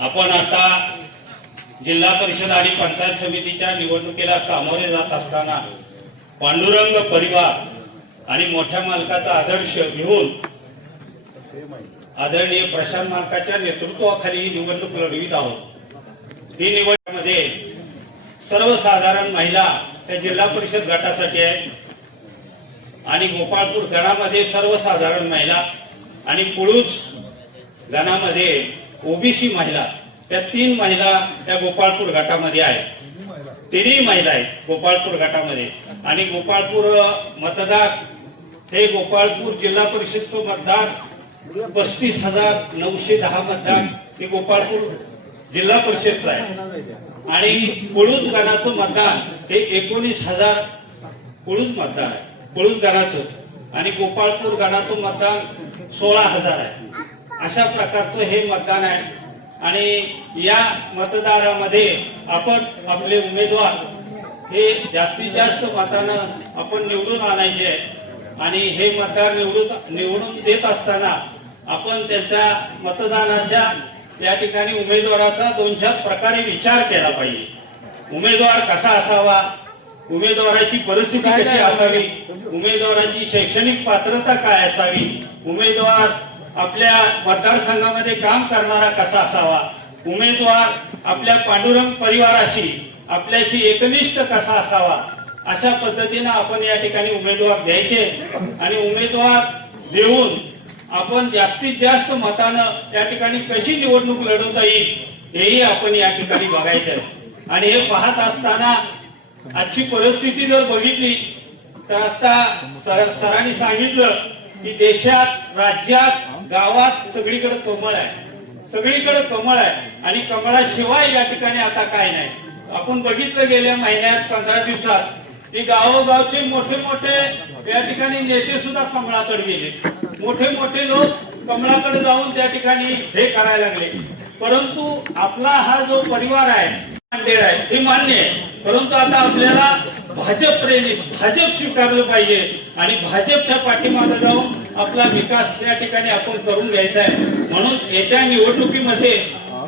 आपण आता जिल्हा परिषद आणि पंचायत समितीच्या निवडणुकीला सामोरे जात असताना पांडुरंग परिवार आणि मोठ्या मालकाचा आदर्श घेऊन आदरणीय प्रशांत मालकाच्या नेतृत्वाखाली ही निवडणूक लढवित आहोत. ही निवडणुकीमध्ये सर्वसाधारण महिला त्या जिल्हा परिषद गटासाठी आहेत. आणि गोपाळपूर गणामध्ये सर्वसाधारण महिला आणि पुळूज गणामध्ये ओबीसी महिला त्या तीन महिला त्या गोपाळपूर गटामध्ये आहेत. तिन्ही महिला आहेत गोपाळपूर गटामध्ये. आणि गोपाळपूर मतदार हे गोपाळपूर जिल्हा परिषदचं मतदार पस्तीस हजार नऊशे दहा मतदार हे गोपाळपूर जिल्हा परिषदचं आहे. आणि पुळूज गणाचं मतदान हे एकोणीस हजार पुळूज मतदार आहे. पुळूज गणाचं आणि गोपाळपूर गणाचं मतदान सोळा हजार आहे. अशा प्रकारचं हे मतदान आहे. आणि या मतदारामध्ये आपण आपले उमेदवार हे जास्तीत जास्त मतानं आपण निवडून आणायचे आहे. आणि हे मतदार निवडून निवडून देत असताना आपण त्यांच्या मतदानाच्या या ठिकाणी उमेदवाराचा दोनशा प्रकारे विचार केला पाहिजे. उमेदवार कसा असावा? उमेदवाराची परिस्थिती कशी असावी? उमेदवाराची शैक्षणिक पात्रता काय असावी? उमेदवार आपल्या मतदारसंघामध्ये काम करणारा कसा असावा? उमेदवार आपल्या पांडुरंग परिवाराशी आपल्याशी एकनिष्ठ कसा असावा? अशा पद्धतीनं आपण या ठिकाणी उमेदवार द्यायचे आणि उमेदवार देऊन आपण जास्तीत जास्त मतानं या ठिकाणी कशी निवडणूक लढवता येईल हेही आपण या ठिकाणी बघायचं आहे. आणि हे पाहत असताना आजची परिस्थिती जर बघितली तर आता सर सरांनी सांगितलं की देशात राज्यात गावात सगळीकडे कमळ आहे. सगळीकडे कमळ आहे. आणि कमळाशिवाय या ठिकाणी आता काय नाही. आपण बघितलं गेल्या महिन्यात पंधरा दिवसात की गावोगावचे मोठे मोठे या ठिकाणी नेते सुद्धा कमळाकडे गेले. मोठे मोठे लोक कमळाकडे जाऊन त्या ठिकाणी हे करायला लागले. परंतु आपला हा जो परिवार आहे नांदेड आहे हे मान्य आहे. परंतु आता आपल्याला भाजप प्रेरित भाजप स्वीकारलं पाहिजे आणि भाजपच्या पाठीमागे जाऊन आपला विकास या ठिकाणी आपण करून घ्यायचा आहे. म्हणून येत्या निवडणुकीमध्ये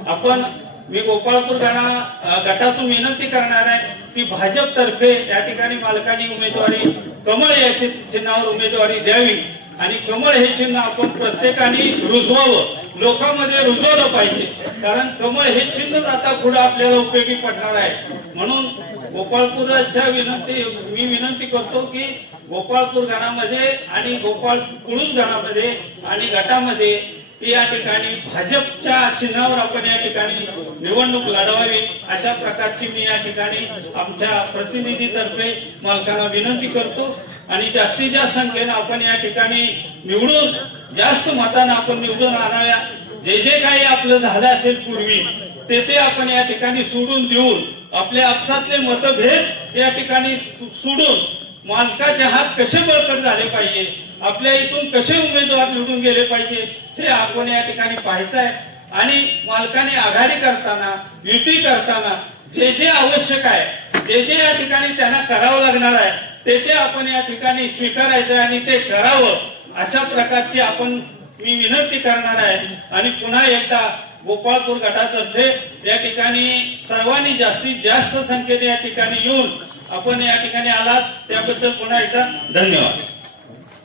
आपण मी गोपाळपूर गणा गटातून विनंती करणार आहे की भाजपतर्फे या ठिकाणी मालकांनी उमेदवारी कमळ याची चिन्हावर उमेदवारी द्यावी. आणि कमळ हे चिन्ह आपण प्रत्येकाने रुजवावं. लोकांमध्ये रुजवलं पाहिजे. कारण कमळ हे चिन्हच आता पुढे आपल्याला उपयोगी पडणार आहे. म्हणून गोपाळपूरच्या विनंती मी विनंती करतो की गोपाळपूर गणामध्ये आणि गोपाळ कुळूस गणामध्ये आणि गटामध्ये या ठिकाणी भाजपच्या चिन्हावर आपण या ठिकाणी निवडणूक लढवावी अशा प्रकारची मी या ठिकाणी आमच्या प्रतिनिधीतर्फे मालकांना विनंती करतो. आणि जास्तीत जास्त संख्येनं आपण या ठिकाणी निवडून जास्त मतानं आपण निवडून आणाव्या. जे जे काही आपलं झालं असेल पूर्वी ते ते आपण या ठिकाणी सोडून देऊन आपले आपसातले मतभेद या ठिकाणी सोडून मालकाच्या हात कसे बळकट झाले पाहिजे? आपल्या इथून कसे उमेदवार निवडून गेले पाहिजे? हे आपण या ठिकाणी पाहायचं आहे. आणि मालकाने आघाडी करताना युती करताना जे जे आवश्यक आहे जे जे या ठिकाणी त्यांना करावं लागणार आहे ते ते आपण या ठिकाणी स्वीकारायचं आणि ते करावं अशा प्रकारची आपण मी विनंती करणार आहे. आणि पुन्हा एकदा गोपाळपूर गटातर्फे या ठिकाणी सर्वांनी जास्तीत जास्त संख्येने या ठिकाणी येऊन आपण या ठिकाणी आलात त्याबद्दल पुन्हा एकदा धन्यवाद.